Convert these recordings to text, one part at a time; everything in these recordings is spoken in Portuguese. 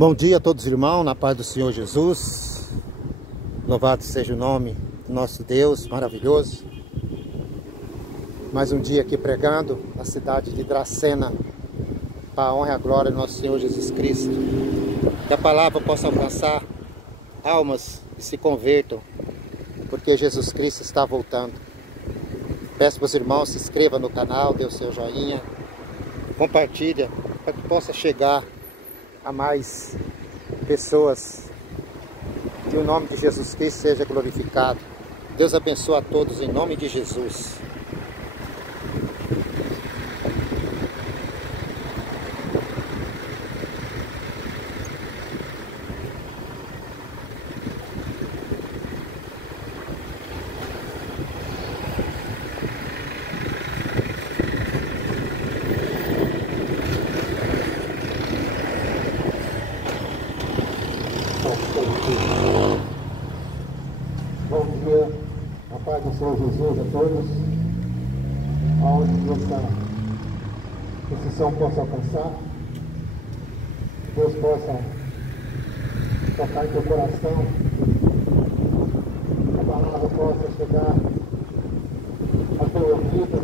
Bom dia a todos os irmãos, na paz do Senhor Jesus. Louvado seja o nome do nosso Deus maravilhoso. Mais um dia aqui pregando na cidade de Dracena, para a honra e a glória do nosso Senhor Jesus Cristo. Que a palavra possa alcançar almas e se convertam, porque Jesus Cristo está voltando. Peço para os irmãos, se inscreva no canal, dê o seu joinha, compartilha, para que possa chegar a mais pessoas, que o nome de Jesus Cristo seja glorificado. Deus abençoe a todos em nome de Jesus. Bom dia, a paz do Senhor Jesus a todos, aonde esse som possa alcançar, que Deus possa tocar em teu coração, a palavra possa chegar ao teu ouvido,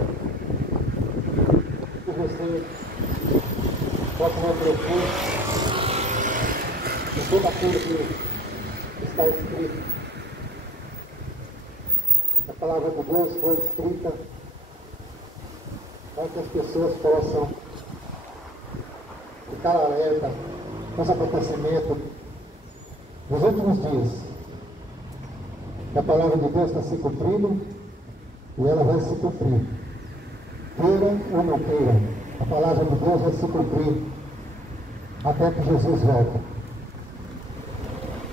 que você possa refletir em tudo aquilo que está escrito. A palavra de Deus foi escrita para que as pessoas possam ficar alerta com os acontecimentos dos últimos dias. A palavra de Deus está se cumprindo e ela vai se cumprir. Queiram ou não queiram, a palavra de Deus vai se cumprir até que Jesus volte.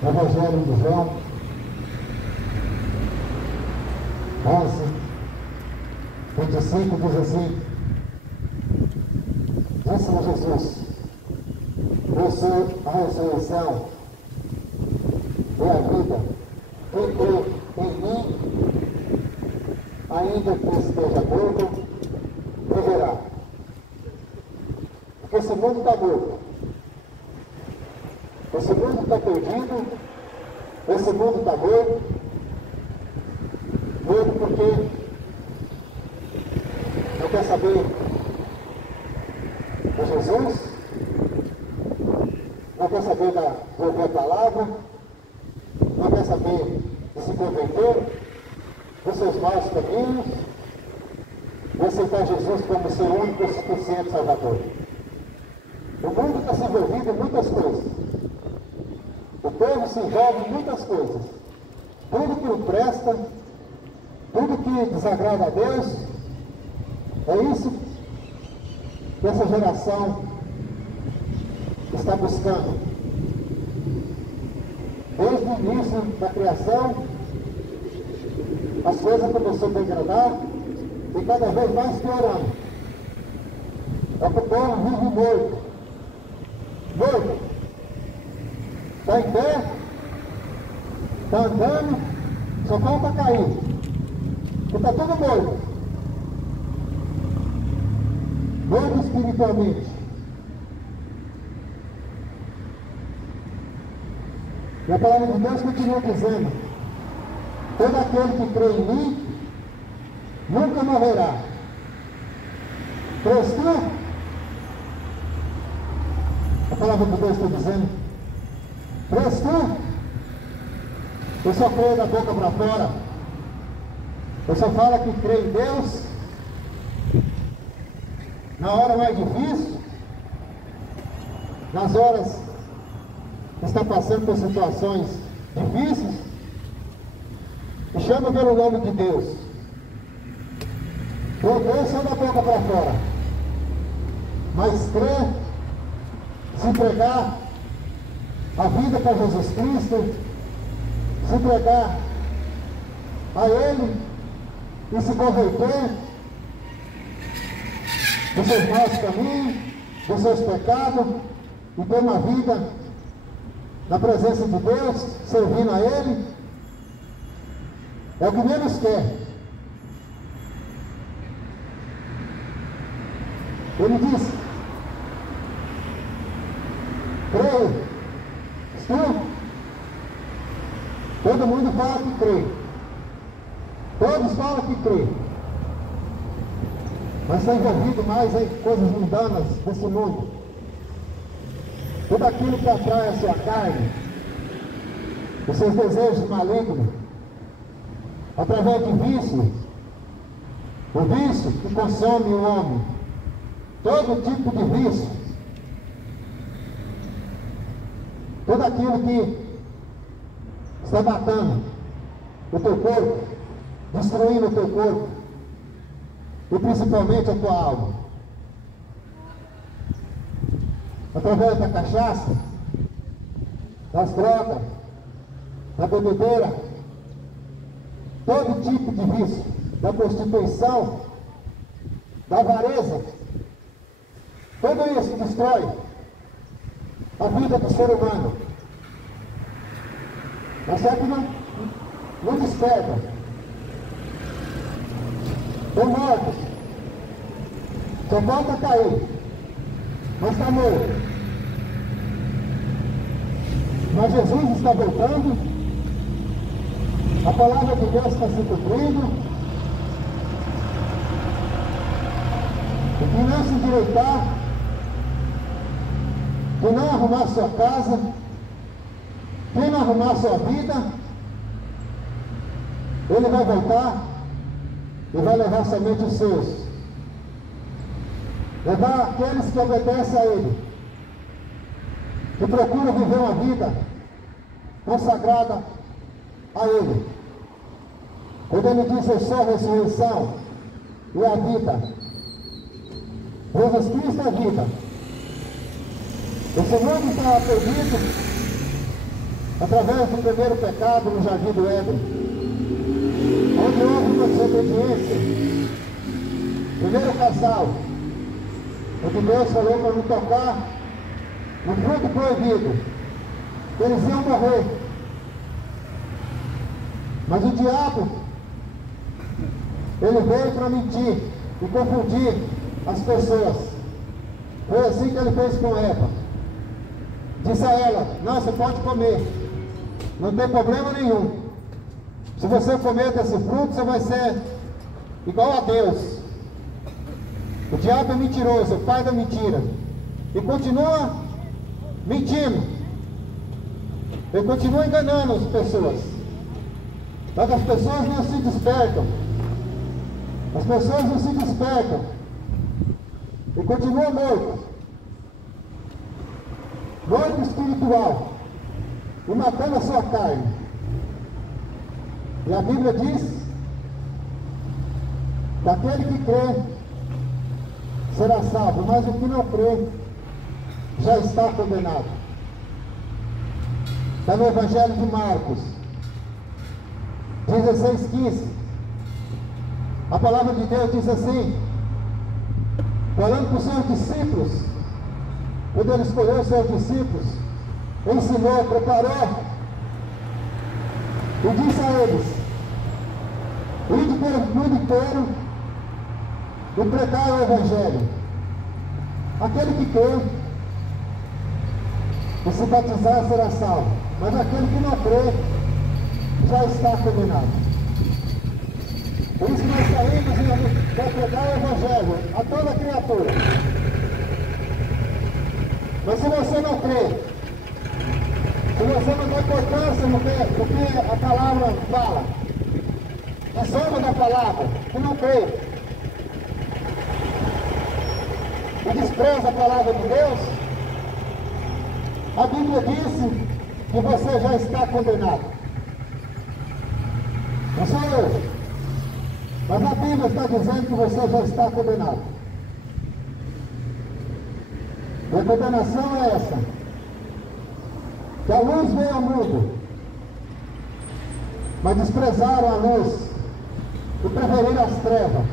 No Evangelho de João 11:25 diz assim: disse Jesus, eu sou a ressurreição e a vida. Quem crê em mim, ainda que esteja morto, viverá. Porque esse mundo está morto, esse mundo está perdido, esse mundo está morto. Morto porque não quer saber de Jesus, não quer saber de ouvir a palavra, não quer saber de se converter dos seus maus caminhos, de aceitar Jesus como seu único e suficiente Salvador. O mundo está se envolvido em muitas coisas. O povo se envolve em muitas coisas. Tudo que não presta, tudo que desagrada a Deus, é isso que essa geração está buscando. Desde o início da criação, as coisas começaram a degradar e cada vez mais piorando. É que o povo vive morto. Morto. Está em pé, está andando, só falta cair. Está tudo morto. Morto espiritualmente. E a palavra de Deus continua dizendo: todo aquele que crê em mim nunca morrerá. Crês tu? A palavra de Deus está dizendo: crês tu? Eu só creio da boca para fora. Eu só falo que crê em Deus na hora mais difícil, nas horas que está passando por situações difíceis, e chama pelo nome de Deus. Eu creio só da boca para fora, mas crê, se entregar a vida para Jesus Cristo, se entregar a Ele e se converter dos seus maus caminhos, dos seus pecados, e ter uma vida na presença de Deus, servindo a Ele, é o que menos quer. Ele disse: creio Tu? Todo mundo fala que crê. Todos falam que crê. Mas está envolvido mais em coisas mundanas desse mundo. Tudo aquilo que atrai a sua carne, os seus desejos malignos, através de vício, o vício que consome o homem, todo tipo de vício, tudo aquilo que está matando o teu corpo, destruindo o teu corpo, e principalmente a tua alma. Através da cachaça, das drogas, da bebedeira, todo tipo de vício, da prostituição, da avareza, tudo isso destrói a vida do ser humano. Mas é que não desperta. Estão mortos. Só falta cair. Mas está morto. Mas Jesus está voltando. A palavra de Deus está se cumprindo. E quem não se endireitar, quem não arrumar sua casa, quem não arrumar sua vida, ele vai voltar e vai levar somente os seus. Levar aqueles que obedecem a ele, que procuram viver uma vida consagrada a ele. Quando ele diz: eu sou a ressurreição e a vida, Jesus Cristo é a vida. Esse mundo está perdido através do primeiro pecado no jardim do Éden, onde houve uma desobediência. Primeiro casal, onde Deus falou para não tocar no fruto proibido, que eles iam morrer. Mas o diabo, ele veio para mentir e confundir as pessoas. Foi assim que ele fez com Eva. Disse a ela: não, você pode comer, não tem problema nenhum. Se você comer desse fruto, você vai ser igual a Deus. O diabo é mentiroso, o pai da mentira, e continua mentindo, ele continua enganando as pessoas. Mas as pessoas não se despertam, as pessoas não se despertam e continuam mortas, morto espiritual, e matando a sua carne. E a Bíblia diz que aquele que crê será salvo, mas o que não crê já está condenado. Está no Evangelho de Marcos 16:15. A palavra de Deus diz assim, falando para os seus discípulos, quando ele escolheu os seus discípulos, ensinou, preparou, e disse a eles: ide pelo mundo inteiro e pregai o Evangelho. Aquele que crê e se batizar será salvo, mas aquele que não crê já está condenado. Por isso que nós saímos para pregar o Evangelho a toda criatura. Mas se você não crê, se você não dá importância no que a palavra fala, é zomba da palavra, que não crê, e despreza a palavra de Deus, a Bíblia disse que você já está condenado. Não sou eu, mas a Bíblia está dizendo que você já está condenado. E a condenação é essa: que a luz veio ao mundo, mas desprezaram a luz e preferiram as trevas.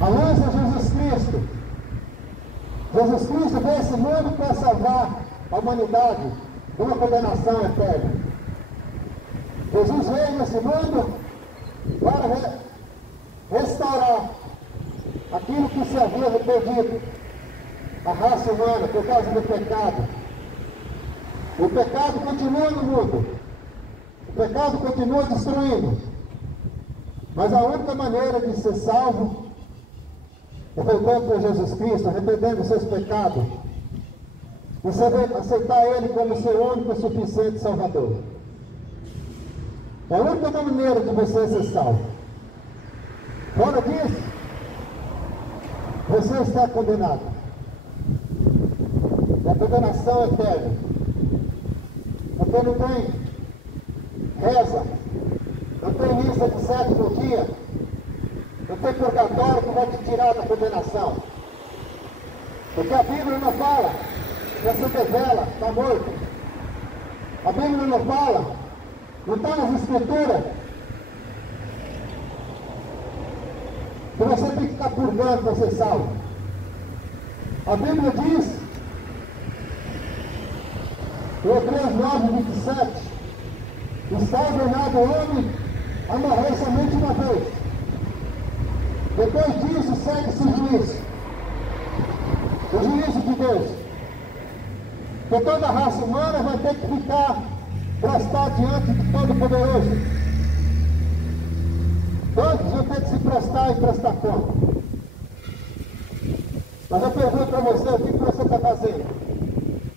A luz é Jesus Cristo. Jesus Cristo veio a esse mundo para salvar a humanidade de uma condenação eterna. Jesus veio nesse mundo para restaurar aquilo que se havia perdido, a raça humana, por causa do pecado. O pecado continua no mundo. O pecado continua destruindo. Mas a única maneira de ser salvo é voltando para Jesus Cristo, arrependendo dos seus pecados. E saber aceitar Ele como seu único e suficiente Salvador. É a única maneira de você ser salvo. Fora disso, você está condenado. E a condenação é eterna. Porque não tem reza, não tem missa de 7º dia, não tem purgatório que vai te tirar da condenação. Porque a Bíblia não fala que essa devela está morto. A Bíblia não fala, não está nas Escrituras, que você tem que estar purgando para ser salvo. A Bíblia diz, em Hebreus 9:27, está ordenado o homem a morrer somente uma vez. Depois disso segue-se o juízo. O juízo de Deus. Porque toda a raça humana vai ter que ficar prostrar diante de Todo-Poderoso. Todos vão ter que se prostrar e prestar conta. Mas eu pergunto para você, o que você está fazendo?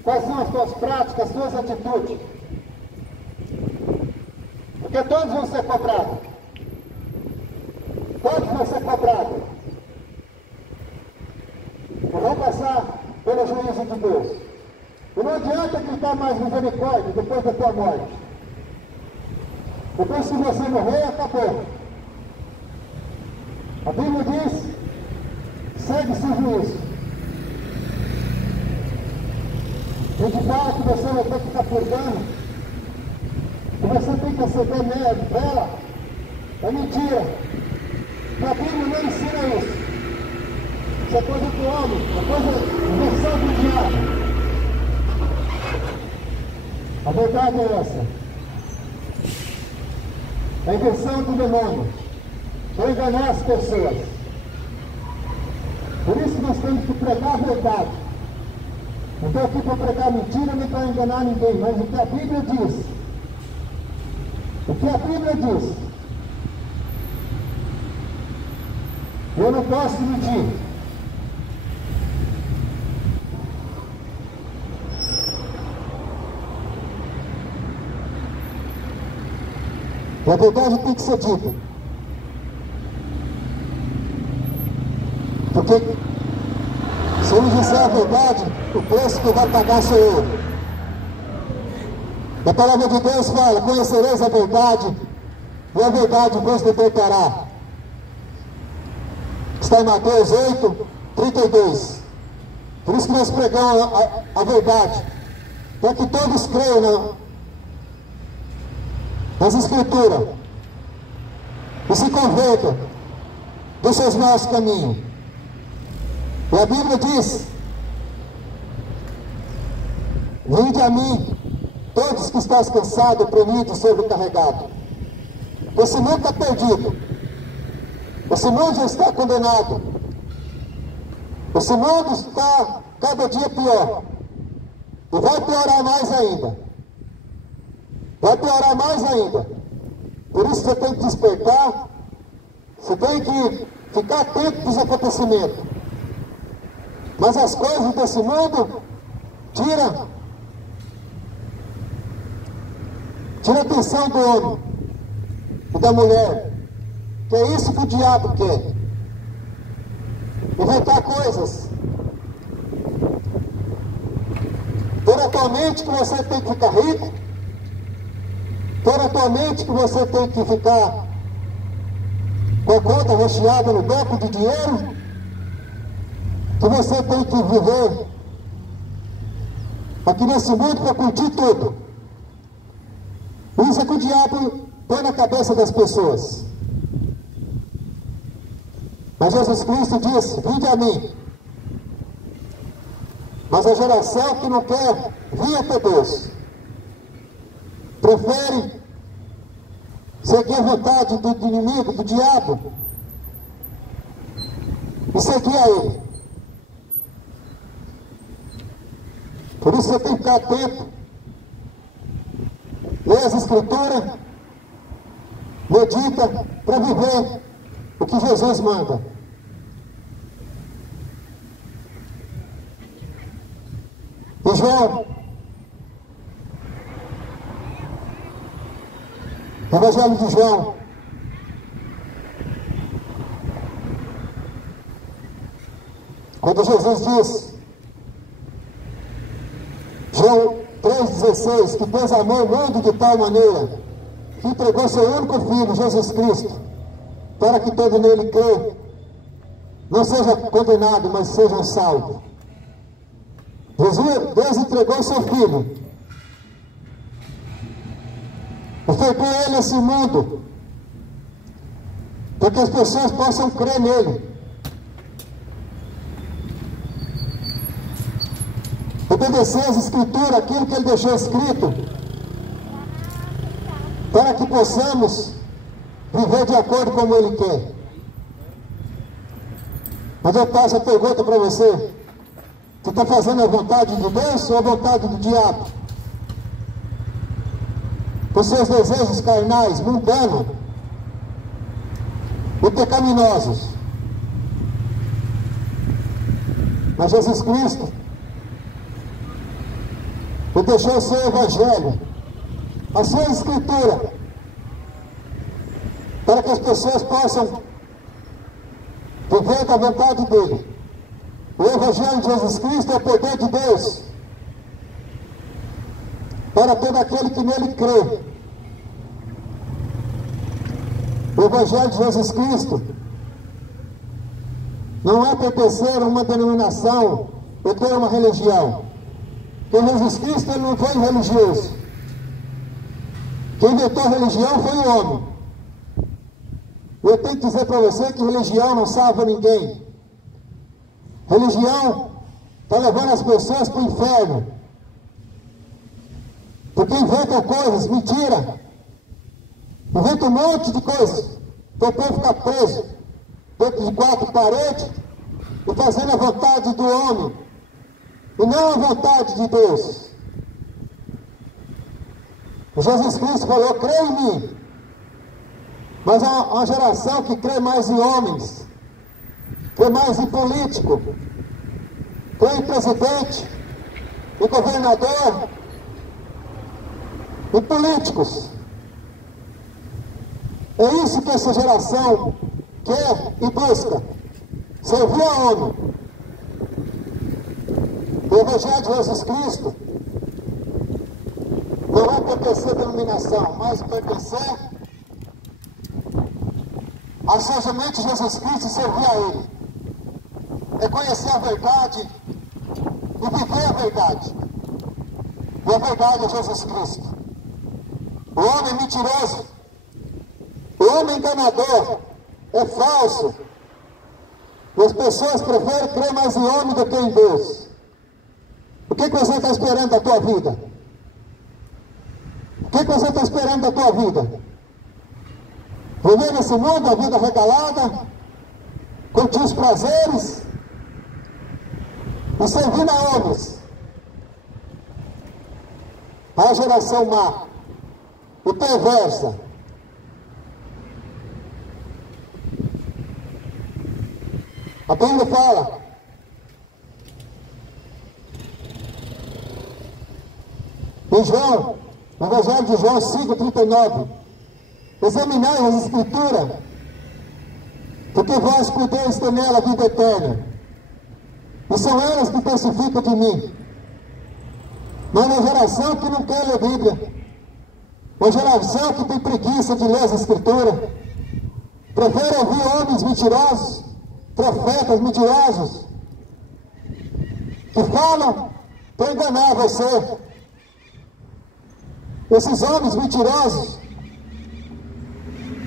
Quais são as suas práticas, as suas atitudes? Porque todos vão ser cobrados. Todos vão ser cobrados. E vão passar pelo juízo de Deus. E não adianta gritar mais misericórdia depois da tua morte. Depois, se você morrer, acabou. A Bíblia diz, segue-se o juízo. E de fala que você vai ter que ficar purgando, que você tem que acender vela, é mentira. A Bíblia não ensina isso. Isso é coisa do homem, é coisa invenção do diabo. A verdade é essa. É a invenção do demônio para enganar as pessoas. Por isso nós temos que pregar a verdade. Não estou aqui para pregar mentira nem para enganar ninguém, mas o que a Bíblia diz. O que a Bíblia diz. Eu não posso mentir. E a verdade tem que ser dita. Porque se eu não disser a verdade, o preço que vai pagar sou eu. A palavra de Deus fala, conhecereis a verdade, e a verdade vos libertará. Está em Mateus 8:32. Por isso que nós pregamos a verdade, para que todos creiam nas Escrituras e se convertam dos seus maus caminhos. E a Bíblia diz, vinde a mim, todos que estás cansados, oprimidos, sobrecarregados. Esse mundo está perdido. Esse mundo já está condenado. Esse mundo está cada dia pior. E vai piorar mais ainda. Vai piorar mais ainda. Por isso você tem que despertar. Você tem que ficar atento dos acontecimentos. Mas as coisas desse mundo tira a atenção do homem e da mulher. Que é isso que o diabo quer. Inventar coisas. Ter a tua mente que você tem que ficar rico. Ter a tua mente que você tem que ficar com a conta recheada no banco de dinheiro. Que você tem que viver aqui nesse mundo para curtir tudo. Isso é que o diabo põe na cabeça das pessoas. Mas Jesus Cristo disse, vinde a mim. Mas a geração que não quer vir até Deus, prefere seguir a vontade do inimigo, do diabo, e seguir a ele. Por isso você tem que ficar atento as Escrituras, medita para viver o que Jesus manda. E João, Evangelho de João, quando Jesus diz, João 3,16, que Deus amou o mundo de tal maneira que entregou seu único Filho, Jesus Cristo, para que todo nele crê, não seja condenado, mas seja salvo. Deus entregou seu Filho, ofertou ele esse mundo, para que as pessoas possam crer nele. Obedecer às Escrituras, aquilo que ele deixou escrito, para que possamos viver de acordo com como ele quer. Mas eu faço a pergunta para você: você está fazendo a vontade de Deus ou a vontade do diabo? Por seus desejos carnais, mundanos e pecaminosos. Mas Jesus Cristo, Ele deixou o seu Evangelho, a sua Escritura, para que as pessoas possam viver da vontade dEle. O Evangelho de Jesus Cristo é o poder de Deus para todo aquele que nele crê. O Evangelho de Jesus Cristo não é pertencer a uma denominação ou ter uma religião. Porque Jesus Cristo ele não foi religioso. Quem inventou a religião foi o homem. Eu tenho que dizer para você que religião não salva ninguém. Religião está levando as pessoas para o inferno. Porque inventa coisas, mentira. Inventa um monte de coisas. Para o povo ficar preso dentro de 4 paredes e fazendo a vontade do homem e não a vontade de Deus. Jesus Cristo falou: crê em mim. Mas há uma geração que crê mais em homens, crê mais em político, crê em presidente, em governador, em políticos. É isso que essa geração quer e busca: servir a homem. O Evangelho de Jesus Cristo não é pertencer à denominação, mas pertencer a somente Jesus Cristo e servir a Ele. É conhecer a verdade e viver a verdade. E a verdade é Jesus Cristo. O homem mentiroso, o homem enganador, é falso. E as pessoas preferem crer mais em homem do que em Deus. O que você está esperando da tua vida? O que você está esperando da tua vida? Viver nesse mundo, a vida regalada, curtir os prazeres e servir a homens. A geração má e perversa. A Bíblia fala: em João, no Evangelho de João 5,39, examinai as Escrituras, porque vós podeis ter nela a vida eterna, e são elas que testificam de mim. Mas uma geração que não quer ler a Bíblia, uma geração que tem preguiça de ler as Escrituras, prefere ouvir homens mentirosos, profetas mentirosos, que falam para enganar você. Esses homens mentirosos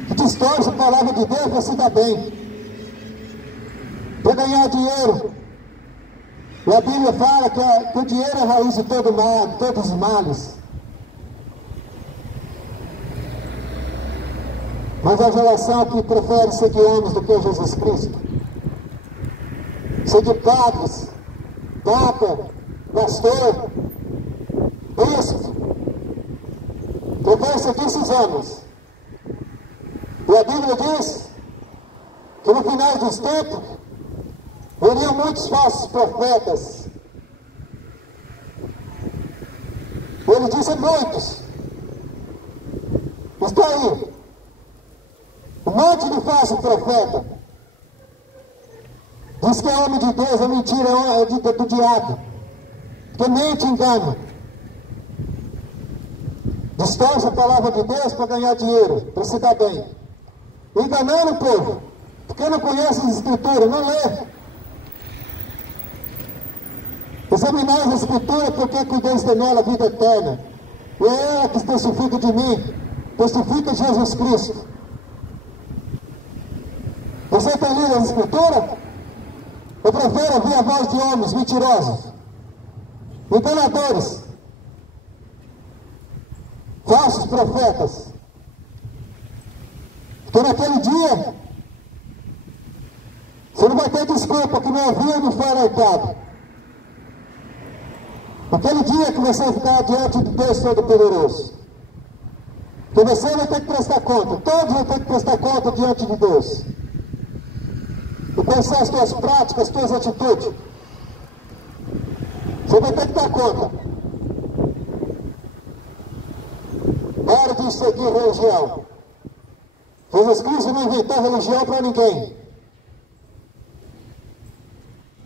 que distorcem a palavra de Deus para se dar bem, para ganhar dinheiro. E a Bíblia fala que o dinheiro é a raiz de todo mal, de todos os males. Mas a geração que prefere seguir homens do que Jesus Cristo, seguir padres, papa, pastor, bispo, prefere perseguisse os homens. E a Bíblia diz que no final dos tempos viriam muitos falsos profetas. Ele disse muitos. Está aí. Um monte de falso profeta. Diz que é homem de Deus, é mentira, é do diabo. Que mente e engana. Distorce a palavra de Deus para ganhar dinheiro, para se dar bem. Enganando o povo. Porque não conhece as escrituras, não lê. Examinar as escrituras porque com Deus tem nela a vida eterna. E é ela que testifica de mim. Testifica Jesus Cristo. Você tem lido as escrituras? Eu prefiro ouvir a voz de homens mentirosos, enganadores, falsos profetas. Porque naquele dia você não vai ter desculpa que não ouviu e não foi alertado. Naquele dia que você ficar diante de Deus Todo-Poderoso, que você vai ter que prestar conta, todos vão ter que prestar conta diante de Deus. E pensar as tuas práticas, as tuas atitudes. Você vai ter que dar conta. Para de seguir religião. Jesus Cristo não inventou religião para ninguém.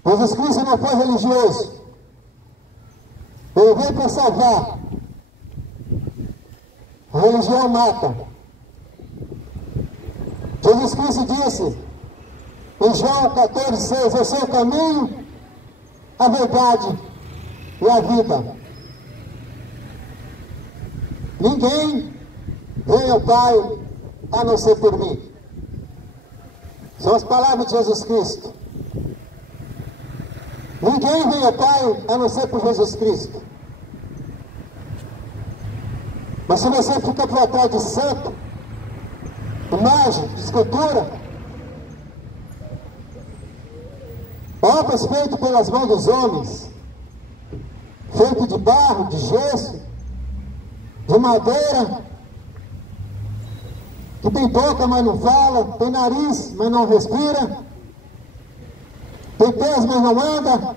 Jesus Cristo não foi religioso. Ele veio para salvar. A religião mata. Jesus Cristo disse em João 14,6, eu sou o caminho, a verdade e a vida. Ninguém vem ao Pai a não ser por mim. São as palavras de Jesus Cristo. Ninguém vem ao Pai a não ser por Jesus Cristo. Mas se você fica por atrás de santo, imagem, de escultura, obras feitas pelas mãos dos homens, feitas de barro, de gesso, de madeira, que tem boca, mas não fala, tem nariz, mas não respira, tem pés, mas não anda,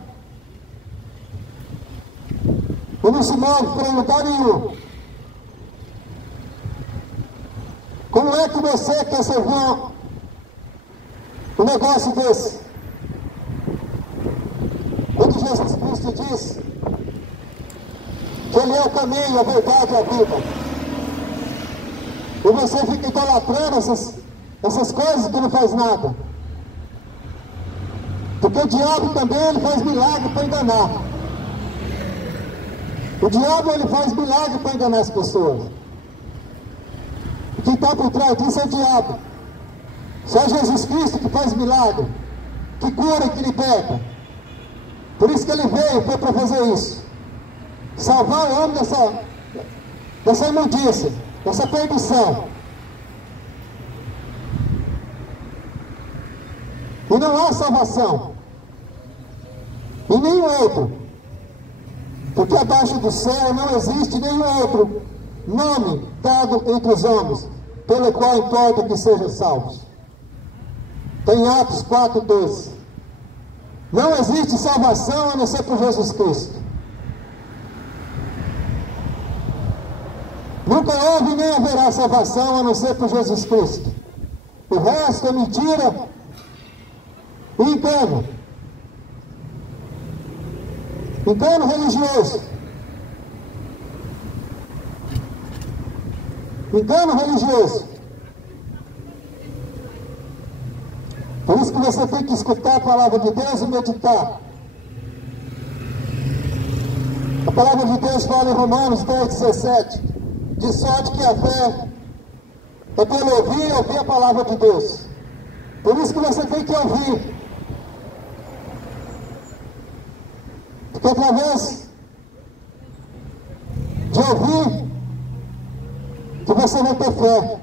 e não se move para lugar nenhum. Como é que você quer servir um negócio desse? Quando Jesus Cristo diz que Ele é o caminho, a verdade e a vida, e você fica idolatrando essas coisas que não faz nada. Porque o diabo também ele faz milagre para enganar. O diabo ele faz milagre para enganar as pessoas. Quem está por trás disso é o diabo. Só Jesus Cristo que faz milagre, que cura e que liberta. Por isso que ele veio, foi para fazer isso. Salvar o homem dessa imundícia, dessa perdição. E não há salvação em nenhum outro. Porque abaixo do céu não existe nenhum outro nome dado entre os homens, pelo qual importa que sejam salvos. Tem Atos 4:12. Não existe salvação a não ser por Jesus Cristo. Nunca houve nem haverá salvação a não ser por Jesus Cristo. O resto é mentira e engano. Engano religioso. Engano religioso. Por isso que você tem que escutar a palavra de Deus e meditar. A palavra de Deus fala em Romanos 10:17. De sorte que a fé é pelo ouvir e ouvir a palavra de Deus. Por isso que você tem que ouvir. Porque através de ouvir que você vai ter fé.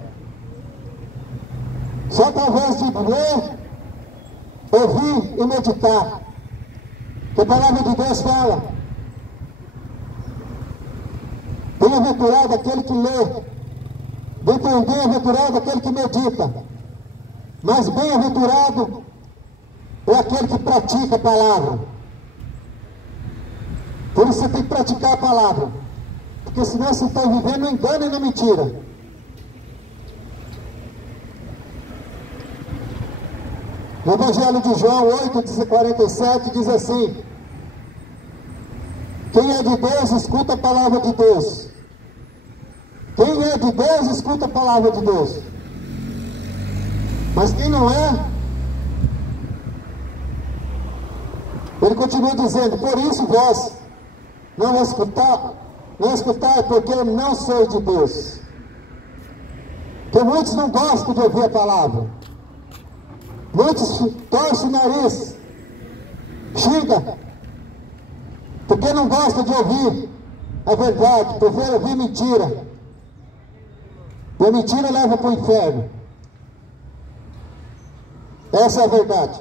Só através de ler, ouvir e meditar. Que a palavra de Deus fala. Bem-aventurado aquele que lê Bem-aventurado aquele que medita, mas bem-aventurado é aquele que pratica a palavra. Por isso você tem que praticar a palavra, porque senão você está vivendo no engano e na mentira. No Evangelho de João 8:47 diz assim: quem é de Deus, escuta a palavra de Deus. Quem é de Deus, escuta a palavra de Deus. Mas quem não é, ele continua dizendo: por isso vós não escutai, porque não sois de Deus. Porque muitos não gostam de ouvir a palavra. Muitos torcem o nariz, xinga, porque não gosta de ouvir a verdade, prefere ouvir mentira. E a mentira leva para o inferno. Essa é a verdade.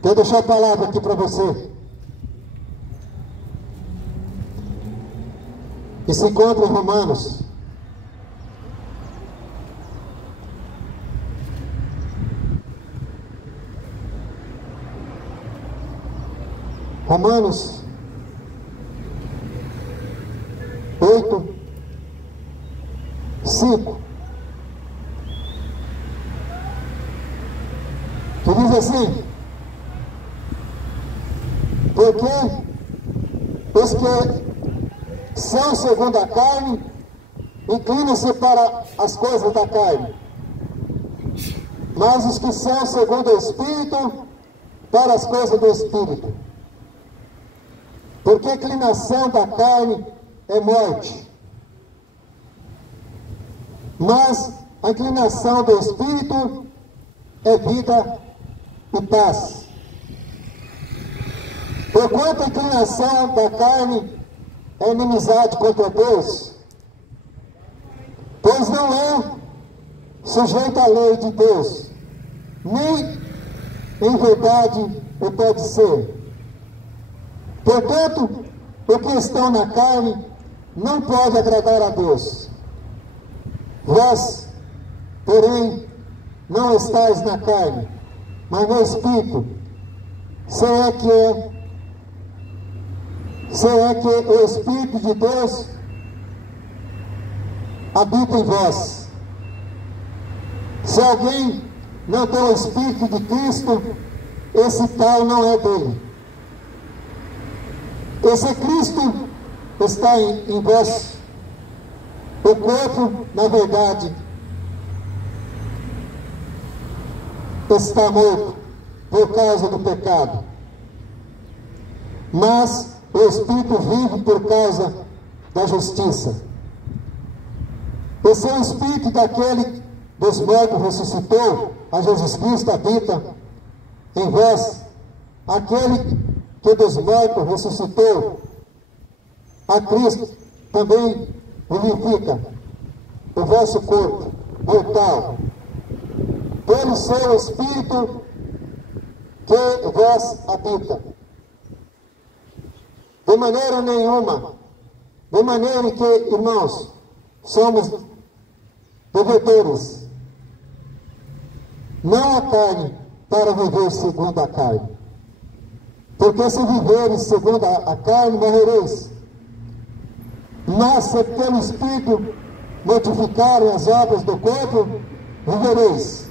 Quero deixar a palavra aqui para você. Que se encontra em Romanos. Romanos 8:5, que diz assim: porque os que são segundo a carne inclinam-se para as coisas da carne, mas os que são segundo o Espírito, para as coisas do Espírito. Porque a inclinação da carne é morte, mas a inclinação do Espírito é vida e paz. Porquanto a inclinação da carne é inimizade contra Deus, pois não é sujeito à lei de Deus, nem em verdade o pode ser. Portanto, o que estão na carne não pode agradar a Deus. Vós, porém, não estáis na carne, mas no Espírito, se é que o Espírito de Deus habita em vós. Se alguém não tem o Espírito de Cristo, esse tal não é dele. Esse Cristo está em vós. O corpo, na verdade, está morto por causa do pecado, mas o Espírito vive por causa da justiça. Esse é o Espírito daquele dos mortos ressuscitou, a Jesus Cristo habita em vós. Aquele que dos mortos ressuscitou a Cristo também vivifica o vosso corpo mortal pelo seu Espírito que vós habita. De maneira nenhuma, de maneira que, irmãos, somos devedores, não a carne, para viver segundo a carne. Porque se viveres segundo a carne, morrereis. Mas se pelo Espírito mortificarem as obras do corpo, vivereis.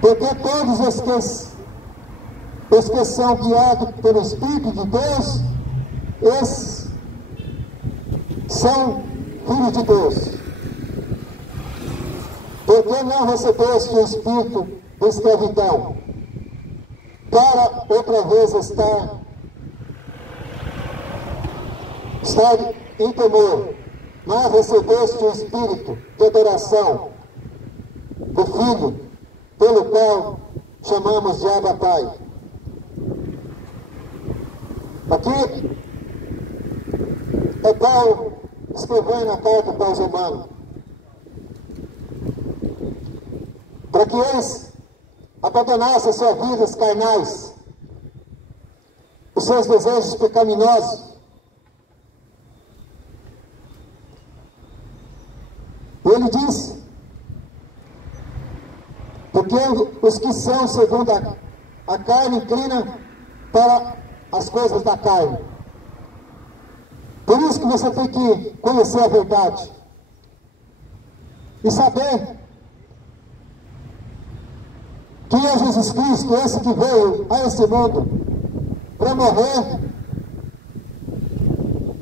Porque todos os que são guiados pelo Espírito de Deus, esses são filhos de Deus. Porque não recebeste o Espírito de escravidão, para outra vez estar em temor, mas recebeste o Espírito de adoração do Filho, pelo qual chamamos de Abba Pai. Aqui é Paulo escrevendo a carta para os Romanos, para que eles abandonassem as suas vidas carnais, os seus desejos pecaminosos, Ele diz, porque os que são segundo a carne inclinam para as coisas da carne. Por isso que você tem que conhecer a verdade e saber que é Jesus Cristo, esse que veio a esse mundo para morrer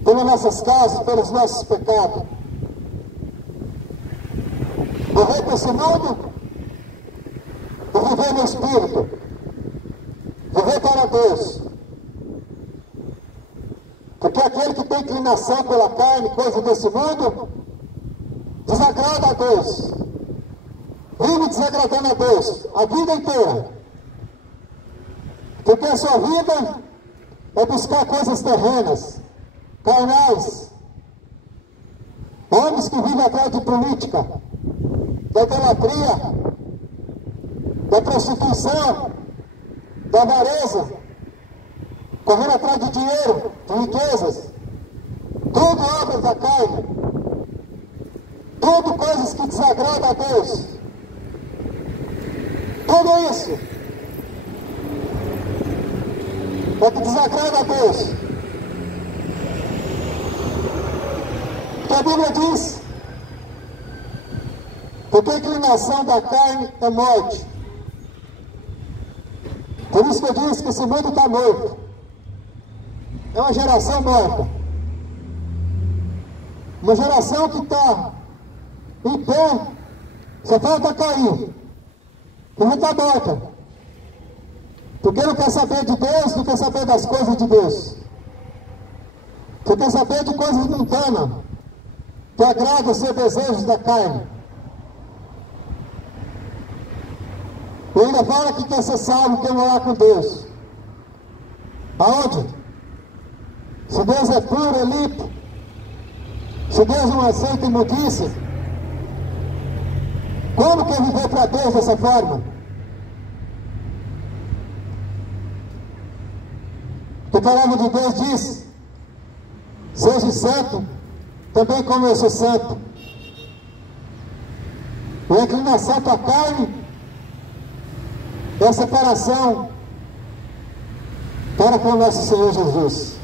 pelas nossas causas, pelos nossos pecados. Morrer para esse mundo e viver no Espírito, viver para Deus. Porque aquele que tem inclinação pela carne, coisa desse mundo, desagrada a Deus. Vive desagradando a Deus a vida inteira. Porque a sua vida é buscar coisas terrenas, carnais. Homens que vivem atrás de política, da idolatria, da prostituição, da avareza, correndo atrás de dinheiro, de riquezas, tudo obras da carne, tudo coisas que desagradam a Deus. Tudo isso é que desagrada a Deus. Porque a Bíblia diz, porque a inclinação da carne é morte. Por isso que eu disse que esse mundo está morto. É uma geração morta. Uma geração que está em pé, só falta cair. Que não está morta. Porque não quer saber de Deus, não quer saber das coisas de Deus. Você quer saber de coisas mundanas, que agradam os seus desejos da carne. E ainda fala que quer ser salvo, quer morar com Deus. Aonde? Se Deus é puro, é limpo, se Deus não aceita imundícia, como quer viver para Deus dessa forma? A palavra de Deus diz, seja santo, também como eu sou santo. E a inclinação para a carne é a separação para com o nosso Senhor Jesus.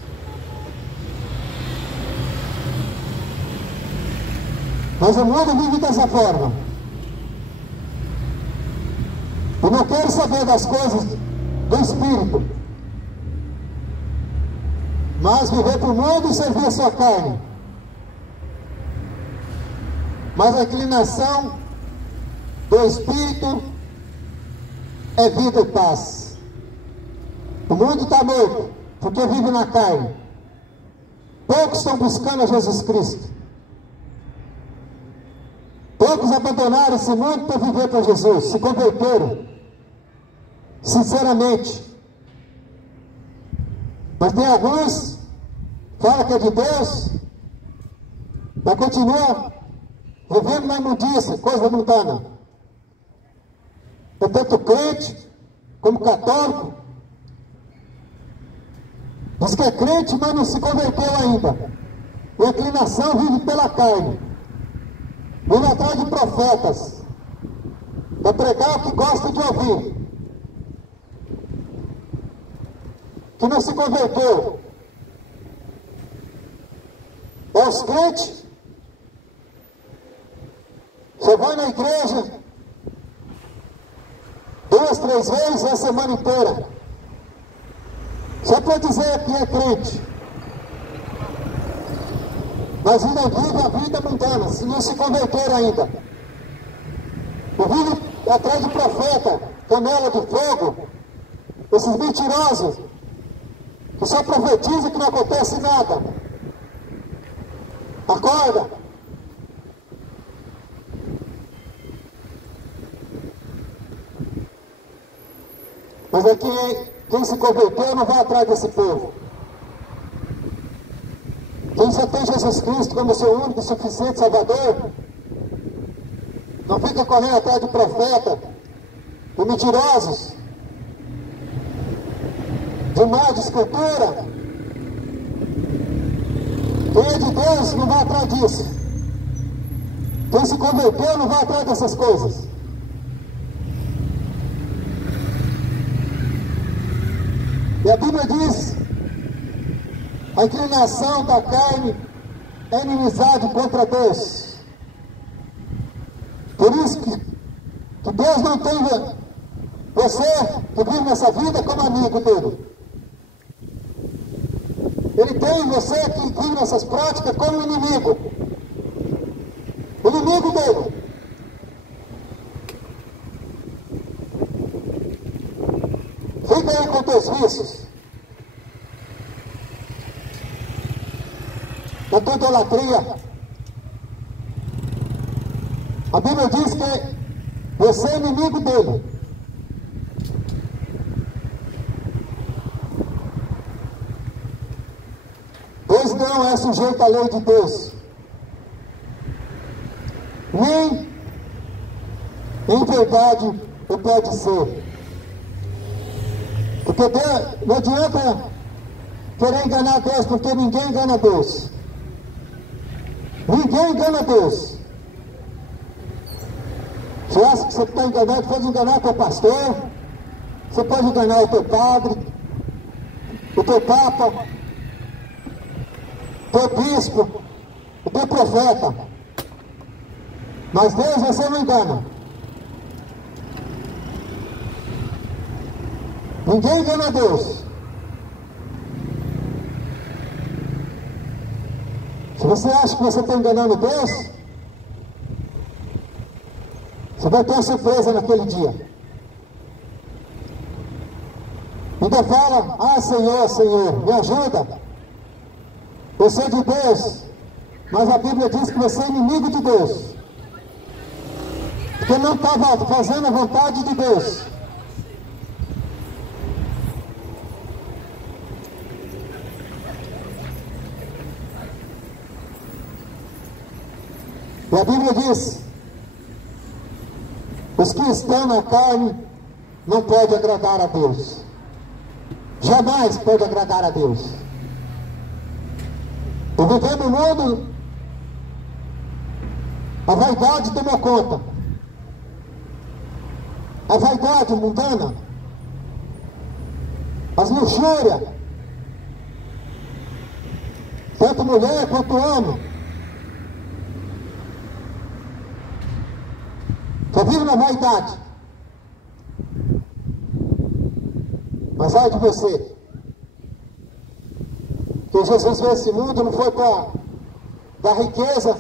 Mas o mundo vive dessa forma. Eu não quero saber das coisas do Espírito, mas viver para o mundo e servir a sua carne. Mas a inclinação do Espírito é vida e paz. O mundo está morto, porque vive na carne. Poucos estão buscando a Jesus Cristo. Poucos abandonaram esse mundo para viver para Jesus, se converteram, sinceramente. Mas tem alguns, fala que é de Deus, mas continua vivendo na imundícia, coisa mundana. É tanto crente, como católico, diz que é crente, mas não se converteu ainda. E a inclinação vive pela carne. Vive atrás de profetas, para pregar o que gosta de ouvir, que não se converteu. É os crentes, você vai na igreja 2, 3 vezes a semana inteira, só para dizer que é crente, mas ainda vive a vida mundana, se não se converteram ainda. E vive atrás de profeta, canela de fogo, esses mentirosos, que só profetizam que não acontece nada. Acorda! Mas aqui, quem se converteu não vai atrás desse povo. Quem só tem Jesus Cristo como seu único e suficiente Salvador, não fica correndo atrás de profeta, de mentirosos, de má de escritura. Quem é de Deus não vai atrás disso. Quem Quem se converteu não vai atrás dessas coisas. E a Bíblia diz: a inclinação da carne é inimizade contra Deus. Por isso que Deus não tem você que vive nessa vida como amigo dele. Ele tem você que vive nessas práticas como inimigo. Inimigo dele. Fica aí com teus vícios. Na tua idolatria. A Bíblia diz que você é inimigo dele. Pois não é sujeito à lei de Deus. Nem em verdade o pode ser. Porque Deus, não adianta querer enganar Deus, porque ninguém engana Deus. Ninguém engana Deus. Você acha que você está enganando? Pode enganar o teu pastor, você pode enganar o teu padre, o teu papa, o teu bispo, o teu profeta. Mas Deus você não engana. Ninguém engana Deus. Se você acha que você está enganando Deus, você vai ter uma surpresa naquele dia. Ainda fala: ah, Senhor, Senhor, me ajuda. Eu sou de Deus, mas a Bíblia diz que você é inimigo de Deus, porque não estava fazendo a vontade de Deus. E a Bíblia diz: os que estão na carne não podem agradar a Deus. Jamais pode agradar a Deus. E vivendo no mundo, a vaidade tomou conta. A vaidade mundana, as luxúrias, tanto mulher quanto homem, só vive na vaidade. Mas ai de você, que Jesus veio esse mundo não foi para dar riqueza.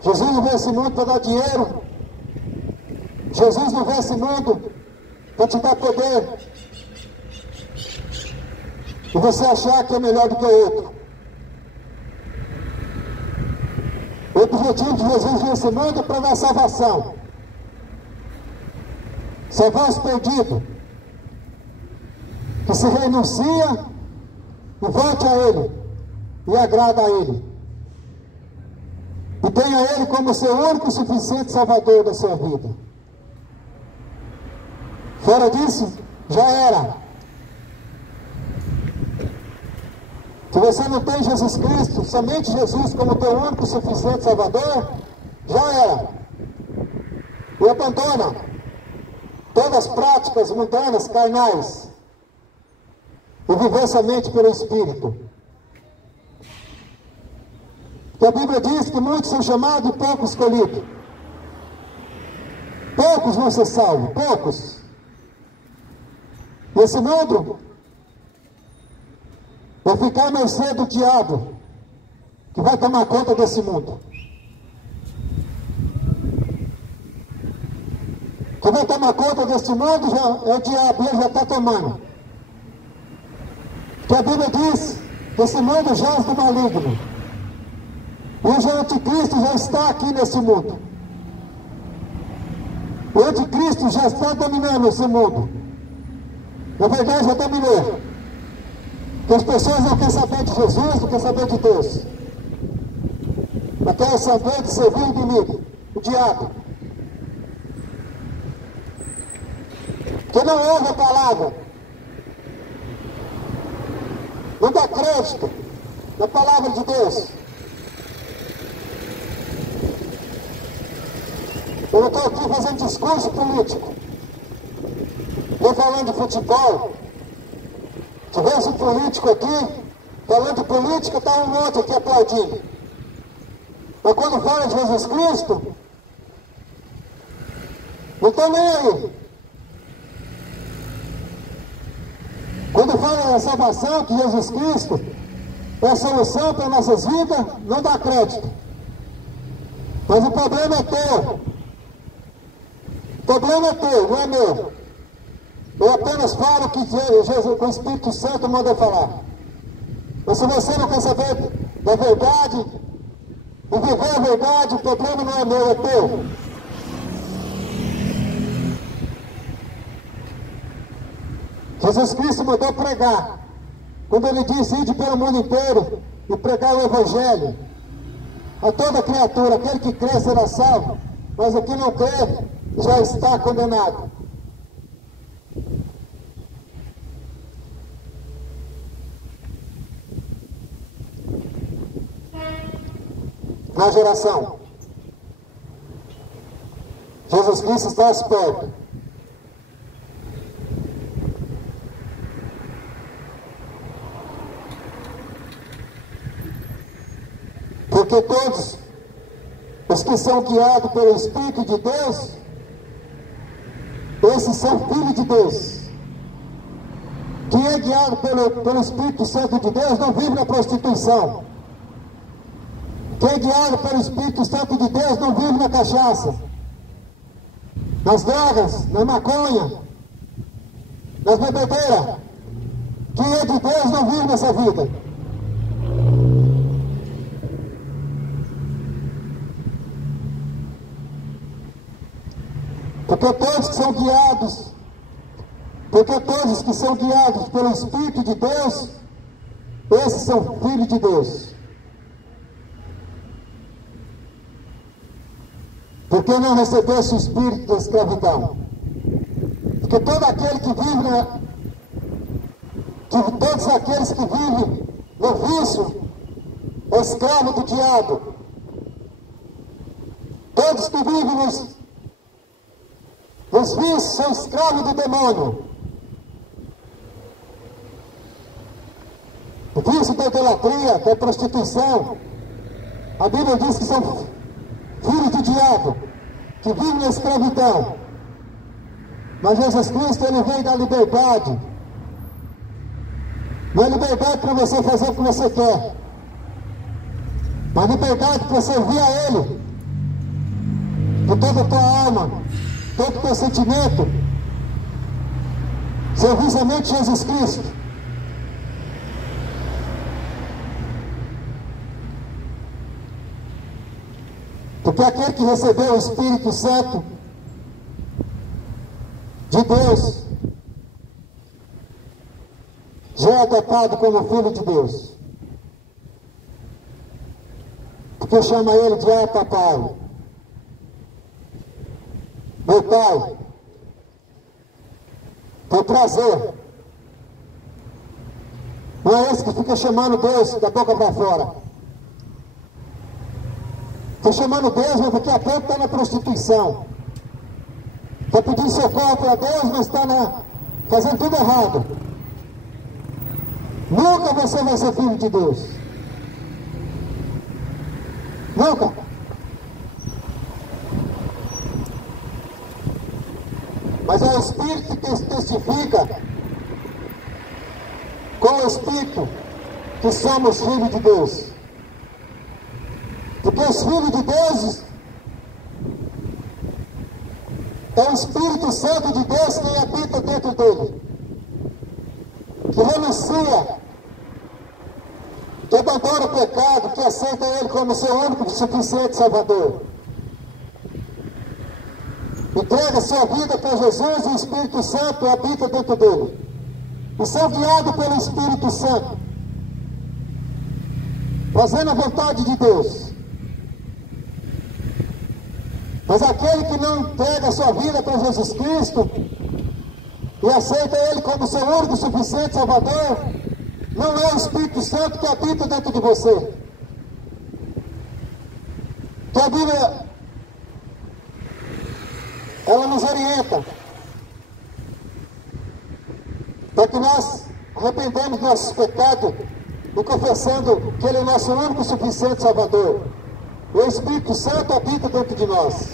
Jesus não veio esse mundo para dar dinheiro. Jesus não veio esse mundo para te dar poder e você achar que é melhor do que o outro. O objetivo de Jesus vir esse mundo é para dar salvação. Salvar os perdidos, que se renuncia e volte a Ele e agrada a Ele e tenha Ele como seu único e suficiente Salvador da sua vida. Fora disso, já era. Se você não tem Jesus Cristo, somente Jesus como teu único e suficiente Salvador, já era. E abandona todas as práticas mundanas, carnais, e viver somente pelo Espírito. Porque a Bíblia diz que muitos são chamados e poucos escolhidos. Poucos vão ser salvos, poucos. Esse mundo vai ficar à mercê do diabo, que vai tomar conta desse mundo. Quem vai tomar conta desse mundo já é o diabo, ele já está tomando. Porque a Bíblia diz que esse mundo jaz do maligno. E o anticristo já está aqui nesse mundo. O anticristo já está dominando esse mundo. Na verdade, já dominou. Porque as pessoas não querem saber de Jesus, não querem saber de Deus. Mas querem saber de servir o inimigo, o diabo. Que não ouve a palavra. Não dá crédito na palavra de Deus. Eu não estou aqui fazendo discurso político. Estou falando de futebol. Se tivesse um político aqui, falando de política, está um monte aqui aplaudindo. Mas quando fala de Jesus Cristo, não estou nem aí. Quando fala da salvação, que Jesus Cristo é a solução para nossas vidas, não dá crédito. Mas o problema é teu. O problema é teu, não é meu. Eu apenas falo o que o Espírito Santo mandou falar. Mas se você não quer saber da verdade e viver a verdade, o problema não é meu, é teu. Jesus Cristo mandou pregar. Quando ele disse, ide pelo mundo inteiro e pregar o Evangelho a toda criatura, aquele que crê será salvo, mas o que não crê já está condenado. Na geração, Jesus Cristo está às portas. Porque todos os que são guiados pelo Espírito de Deus, esses são filhos de Deus. Quem é guiado pelo Espírito Santo de Deus não vive na prostituição. Quem é guiado pelo Espírito Santo de Deus não vive na cachaça, nas drogas, na maconha, nas bebedeiras. Quem é de Deus não vive nessa vida. Porque todos que são guiados pelo Espírito de Deus, esses são filhos de Deus. Porque não recebesse o espírito da escravidão? Porque todos aqueles que vivem no vício é escravo do diabo. Todos que vivem nos vícios são escravos do demônio. O vício da idolatria, da prostituição, a Bíblia diz que são filhos do diabo, que vivem na escravidão. Mas Jesus Cristo, ele veio dar liberdade. Não é liberdade para você fazer o que você quer, mas liberdade para servir a Ele com toda a tua alma, todo o teu sentimento. Servir somente Jesus Cristo. Porque aquele que recebeu o Espírito Santo de Deus já é adotado como filho de Deus. Porque chama ele de papai. Meu pai, tem prazer. Não é esse que fica chamando Deus da boca para fora. Está chamando Deus, mas daqui a pouco está na prostituição. Está pedindo socorro para Deus, mas está fazendo tudo errado. Nunca você vai ser filho de Deus. Nunca. Mas é o Espírito que testifica com o Espírito que somos filhos de Deus. Porque os filhos de Deus é o Espírito Santo de Deus quem habita dentro dele, que renuncia, que abandona o pecado, que aceita ele como seu único e suficiente Salvador. Entrega sua vida para Jesus e o Espírito Santo habita dentro dele. E são guiados pelo Espírito Santo, fazendo a vontade de Deus. Mas aquele que não entrega a sua vida para Jesus Cristo e aceita Ele como seu único e suficiente Salvador, não é o Espírito Santo que habita dentro de você. Que a Bíblia ela nos orienta para que nós arrependemos dos nossos pecados e confessando que Ele é o nosso único e suficiente Salvador. O Espírito Santo habita dentro de nós.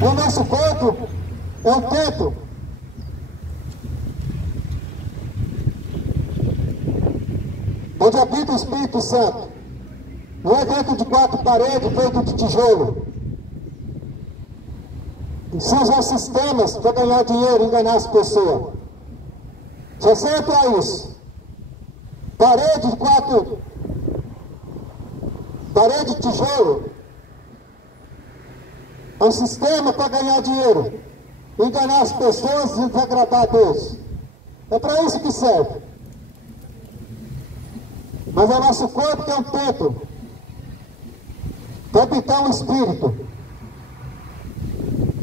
O nosso corpo é um templo onde habita o Espírito Santo. Não é dentro de 4 paredes feito de tijolo. Se usar sistemas para ganhar dinheiro e enganar as pessoas. Se você é para isso, parede de tijolo, é um sistema para ganhar dinheiro, enganar as pessoas e desagradar a Deus. É para isso que serve. Mas é nosso corpo que é um templo para habitar um Espírito.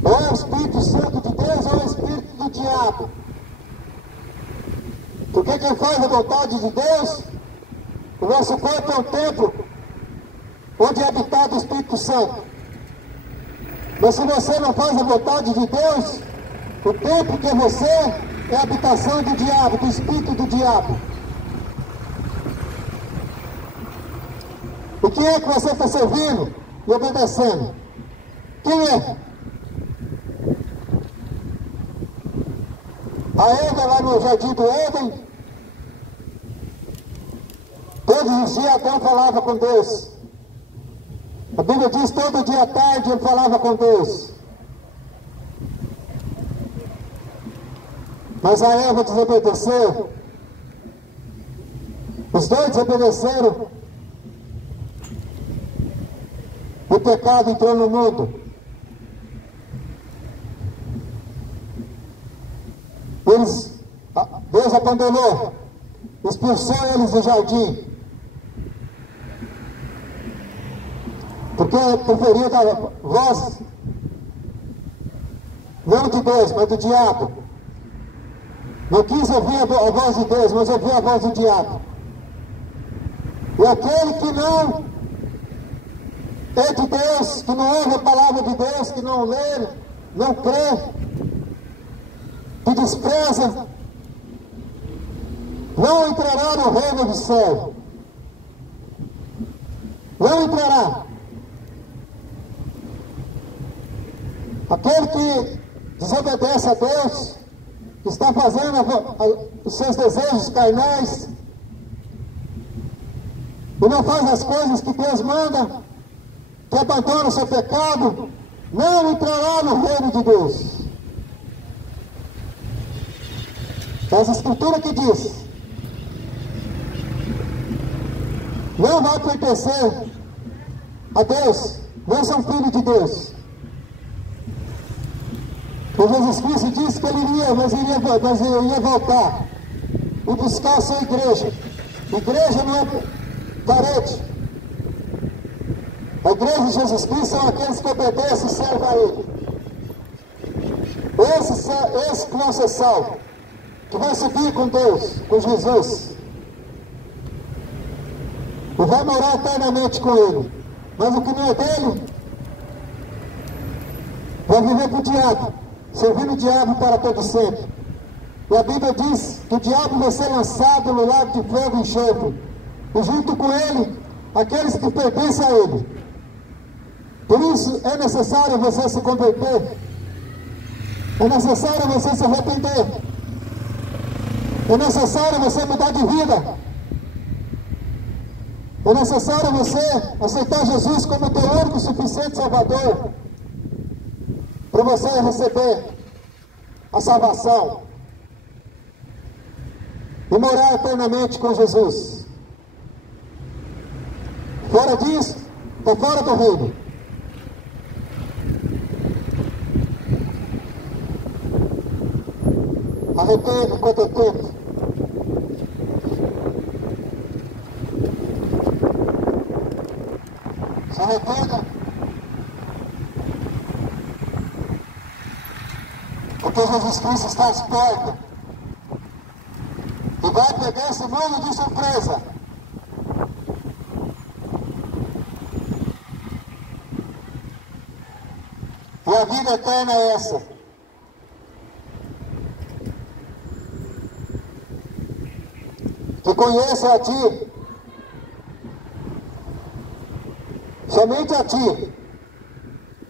Ou é o Espírito Santo de Deus ou é o Espírito do diabo. Porque quem faz a vontade de Deus, o nosso corpo é um templo onde é habitado o Espírito Santo. Mas se você não faz a vontade de Deus, o templo que é você é a habitação do diabo, do espírito do diabo. E quem é que você está servindo e obedecendo? Quem é? A Eva lá no jardim do Éden, todos os dias Adão falava com Deus. A Bíblia diz todo dia à tarde ele falava com Deus. Mas a Eva desobedeceu. Os dois desobedeceram. O pecado entrou no mundo. Deus abandonou, expulsou eles do jardim. Porque preferia dar voz, não de Deus, mas do diabo. Não quis ouvir a voz de Deus, mas ouviu a voz do diabo. E aquele que não é de Deus, que não ouve a palavra de Deus, que não lê, não crê, que despreza, não entrará no reino do céu. Não entrará. Aquele que desobedece a Deus, está fazendo os seus desejos carnais, e não faz as coisas que Deus manda, que abandona o seu pecado, não entrará no reino de Deus. É a Escritura que diz: não vai pertencer a Deus, não são filhos de Deus. O Jesus Cristo disse que ele iria voltar e buscar a sua igreja. Igreja não é parede. A igreja de Jesus Cristo são aqueles que obedecem e servem a Ele. Esse que vão ser salvos, que vai subir com Deus, com Jesus, e vai morar eternamente com Ele. Mas o que não é dele, vai viver para o diabo, servindo o diabo para todo sempre. E a Bíblia diz que o diabo vai ser lançado no lago de fogo e enxofre, e junto com ele, aqueles que pertencem a ele. Por isso é necessário você se converter, é necessário você se arrepender, é necessário você mudar de vida, é necessário você aceitar Jesus como teu único e suficiente Salvador, para você receber a salvação e morar eternamente com Jesus. Fora disso, está fora do reino. Arrependa enquanto é tempo. Se arrependa, porque Jesus Cristo está às portas e vai pegar esse mundo de surpresa. E a vida eterna é essa: que conheça a Ti, somente a Ti,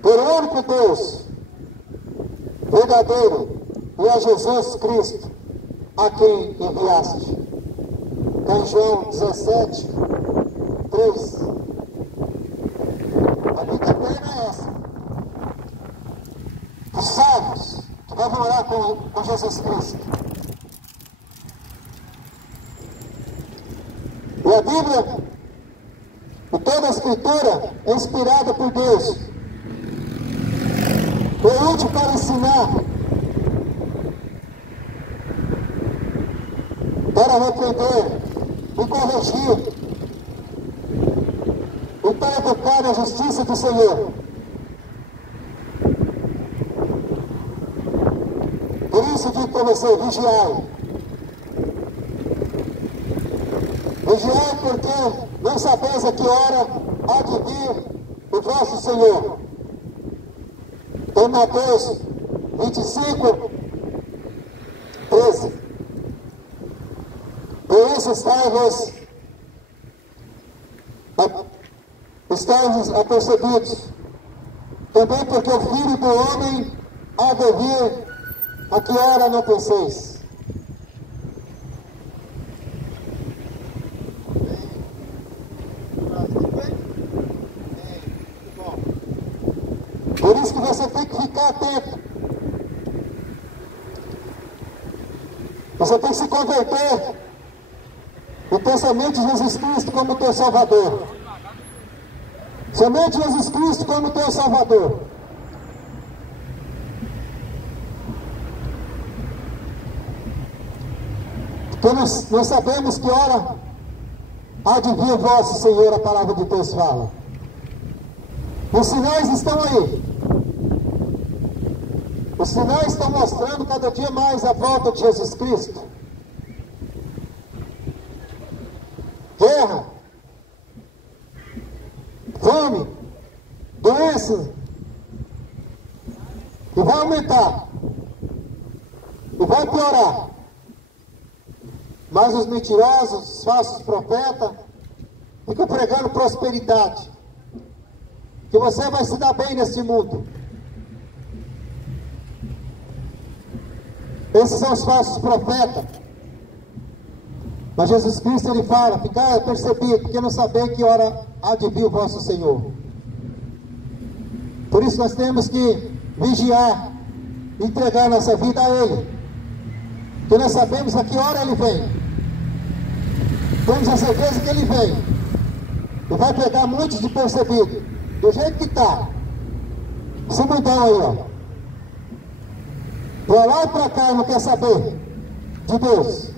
por único Deus, verdadeiro, e a Jesus Cristo, a quem enviaste. Está em João 17, 3. A vida eterna é essa: os salvos que vão morar com Jesus Cristo. E a Bíblia, e toda a Escritura, é inspirada por Deus. Foi útil para ensinar, para repreender e corrigir, e para educar na justiça do Senhor. Por isso digo para você: vigiai. Vigiai, porque não sabeis a que hora há de vir o vosso Senhor. Em Mateus 25, 13. Por isso estáis apercebidos, também porque o Filho do Homem há de vir a que hora não penseis. Por isso que você tem que ficar atento. Você tem que se converter e ter somente Jesus Cristo como teu Salvador. Somente Jesus Cristo como teu Salvador. Porque nós sabemos que hora há de vir o vosso Senhor, a palavra de Deus fala. Os sinais estão aí. Os sinais estão mostrando cada dia mais a volta de Jesus Cristo. Guerra, fome, doença, e vai aumentar, e vai piorar. Mas os mentirosos, os falsos profetas, ficam pregando prosperidade, que você vai se dar bem nesse mundo. Esses são os falsos profetas. Mas Jesus Cristo, Ele fala: ficai percebido, porque não saber que hora há de vir o vosso Senhor. Por isso nós temos que vigiar, entregar nossa vida a Ele, porque nós sabemos a que hora Ele vem. Temos a certeza que Ele vem, e vai pegar muitos de percebido, do jeito que está. Se mudar aí, ó, para lá e para cá, não quer saber de Deus.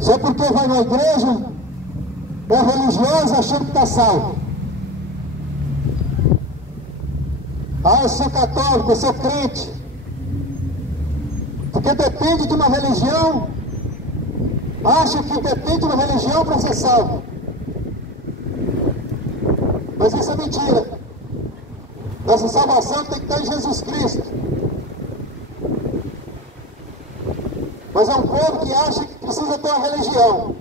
Só porque vai na igreja, é religioso, achando que está salvo. Ah, eu sou católico, eu sou crente. Porque depende de uma religião, acha que depende de uma religião para ser salvo. Mas isso é mentira. Nossa salvação tem que estar em Jesus Cristo. Mas é um povo que acha que precisa ter uma religião.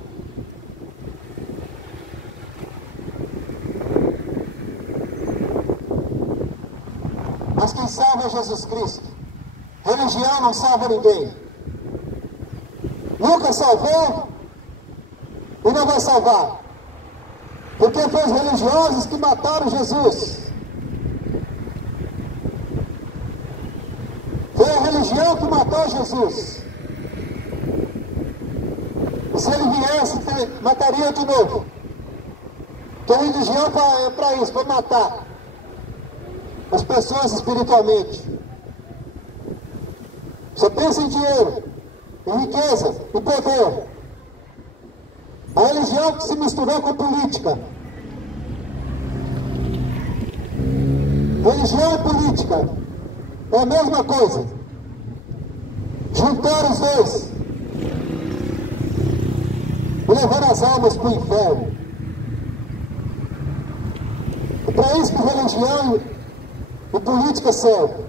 Mas quem salva é Jesus Cristo. Religião não salva ninguém. Nunca salvou e não vai salvar. Porque foi os religiosos que mataram Jesus. Foi a religião que matou Jesus. E se ele viesse, mataria de novo. Porque a religião é para isso, para matar as pessoas espiritualmente. Só pensa em dinheiro, em riqueza, em poder. A religião que se misturou com política. Religião e política é a mesma coisa. Juntaram os dois e levaram as almas para o inferno. É para isso que religião E política serve.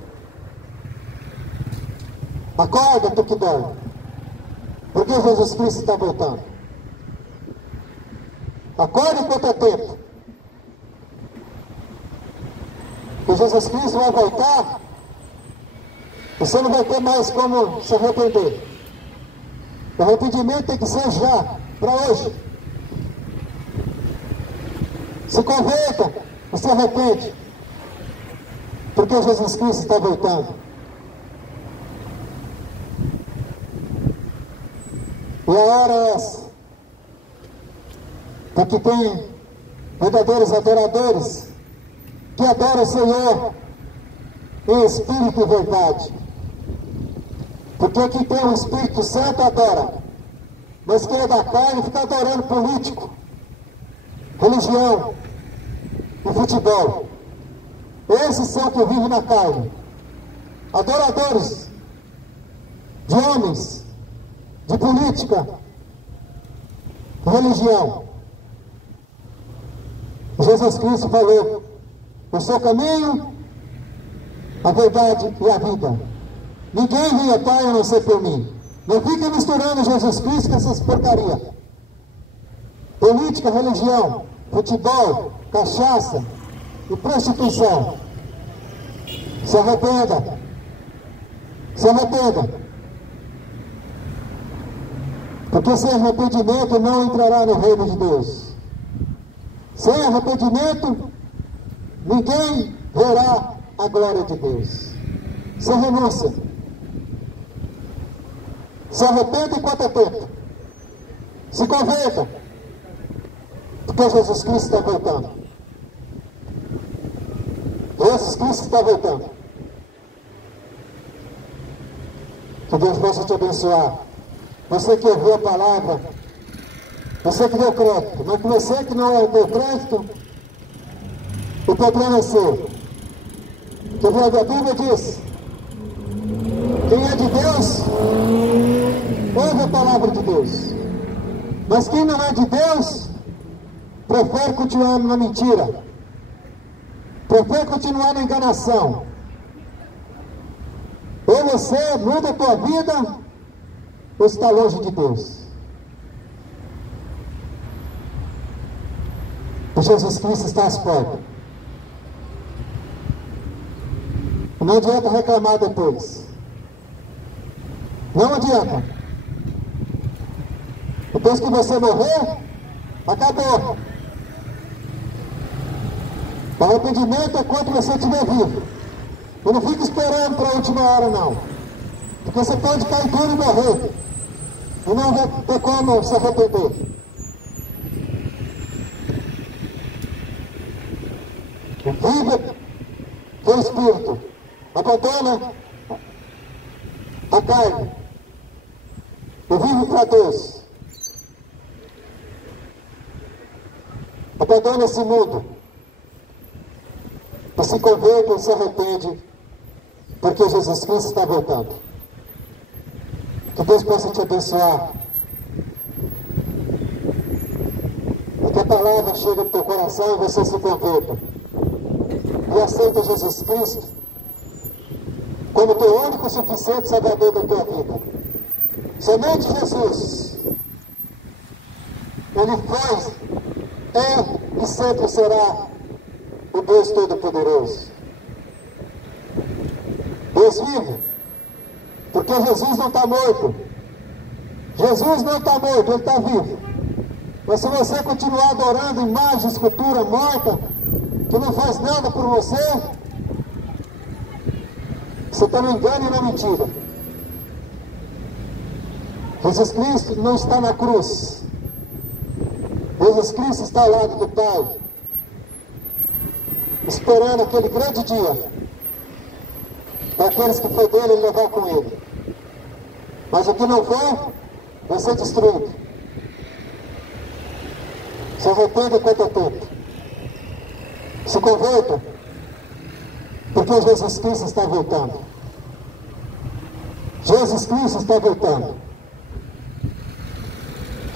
Acorda, tu que dorme. Porque Jesus Cristo está voltando. Acorda enquanto é tempo. Porque Jesus Cristo vai voltar. Você não vai ter mais como se arrepender. O arrependimento tem que ser já, para hoje. Se converta e se arrepende. Porque Jesus Cristo está voltando. E a hora é essa. Porque tem verdadeiros adoradores que adoram o Senhor em espírito e verdade. Porque quem tem o Espírito Santo adora. Mas quem é da carne fica adorando político, religião e futebol. Esses são que vivem na carne. Adoradores de homens, de política, de religião. Jesus Cristo falou: eu sou o caminho, a verdade e a vida. Ninguém vem ao Pai a não ser por mim. Não fiquem misturando Jesus Cristo com essas porcarias. Política, religião, futebol, cachaça e prostituição. Se arrependa. Se arrependa. Porque sem arrependimento não entrará no reino de Deus. Sem arrependimento, ninguém verá a glória de Deus. Sem renúncia. Se arrependa enquanto é tempo. Se converta. Porque Jesus Cristo está voltando. Jesus Cristo está voltando. Que Deus possa te abençoar. Você que ouviu a palavra, você que deu crédito, mas que você que não deu crédito, o problema é seu. Que a Bíblia diz: quem é de Deus, ouve a palavra de Deus. Mas quem não é de Deus, prefere continuar na mentira. Prefere continuar na enganação. Ou você muda a tua vida, ou está longe de Deus. E Jesus Cristo está às portas. Não adianta reclamar depois. Não adianta. Depois que você morrer, acabou. O arrependimento é quando você estiver vivo. E não fica esperando para a última hora, não. Porque você pode cair duro e morrer. E não vai ter como se arrepender. Viva com o Espírito. Abandona a carne. E vive para Deus. Abandona esse mundo. E se converta e se arrepende. Porque Jesus Cristo está voltando. Que Deus possa te abençoar. E que a palavra chegue no teu coração e você se converta. E aceita Jesus Cristo como teu único e suficiente Salvador da tua vida. Somente Jesus. Ele foi, é e sempre será o Deus Todo-Poderoso. Deus vive. Porque Jesus não está morto. Jesus não está morto, Ele está vivo. Mas se você continuar adorando imagem, escultura morta, que não faz nada por você, você está no engano e na mentira. Jesus Cristo não está na cruz. Jesus Cristo está ao lado do Pai, esperando aquele grande dia para aqueles que foi dele levar com ele. Mas o que não for, vai ser destruído. Se arrependa enquanto é tempo. Se converta, porque Jesus Cristo está voltando. Jesus Cristo está voltando.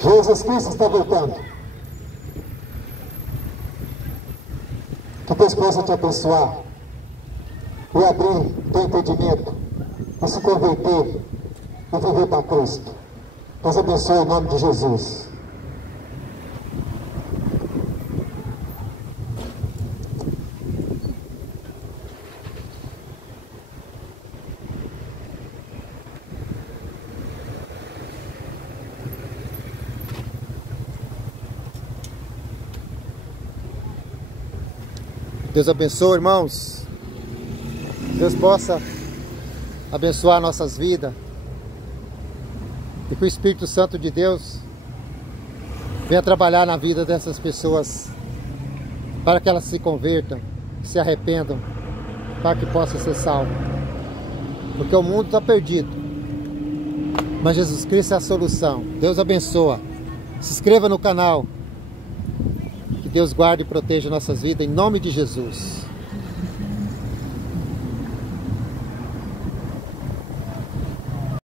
Jesus Cristo está voltando. Que Deus possa te abençoar. e abrir teu entendimento, e se converter e viver para Cristo. Deus abençoe em nome de Jesus. Deus abençoe, irmãos. Deus possa abençoar nossas vidas. E que o Espírito Santo de Deus venha trabalhar na vida dessas pessoas, para que elas se convertam, se arrependam, para que possa ser salvo. Porque o mundo está perdido, mas Jesus Cristo é a solução. Deus abençoa. Se inscreva no canal. Que Deus guarde e proteja nossas vidas, em nome de Jesus.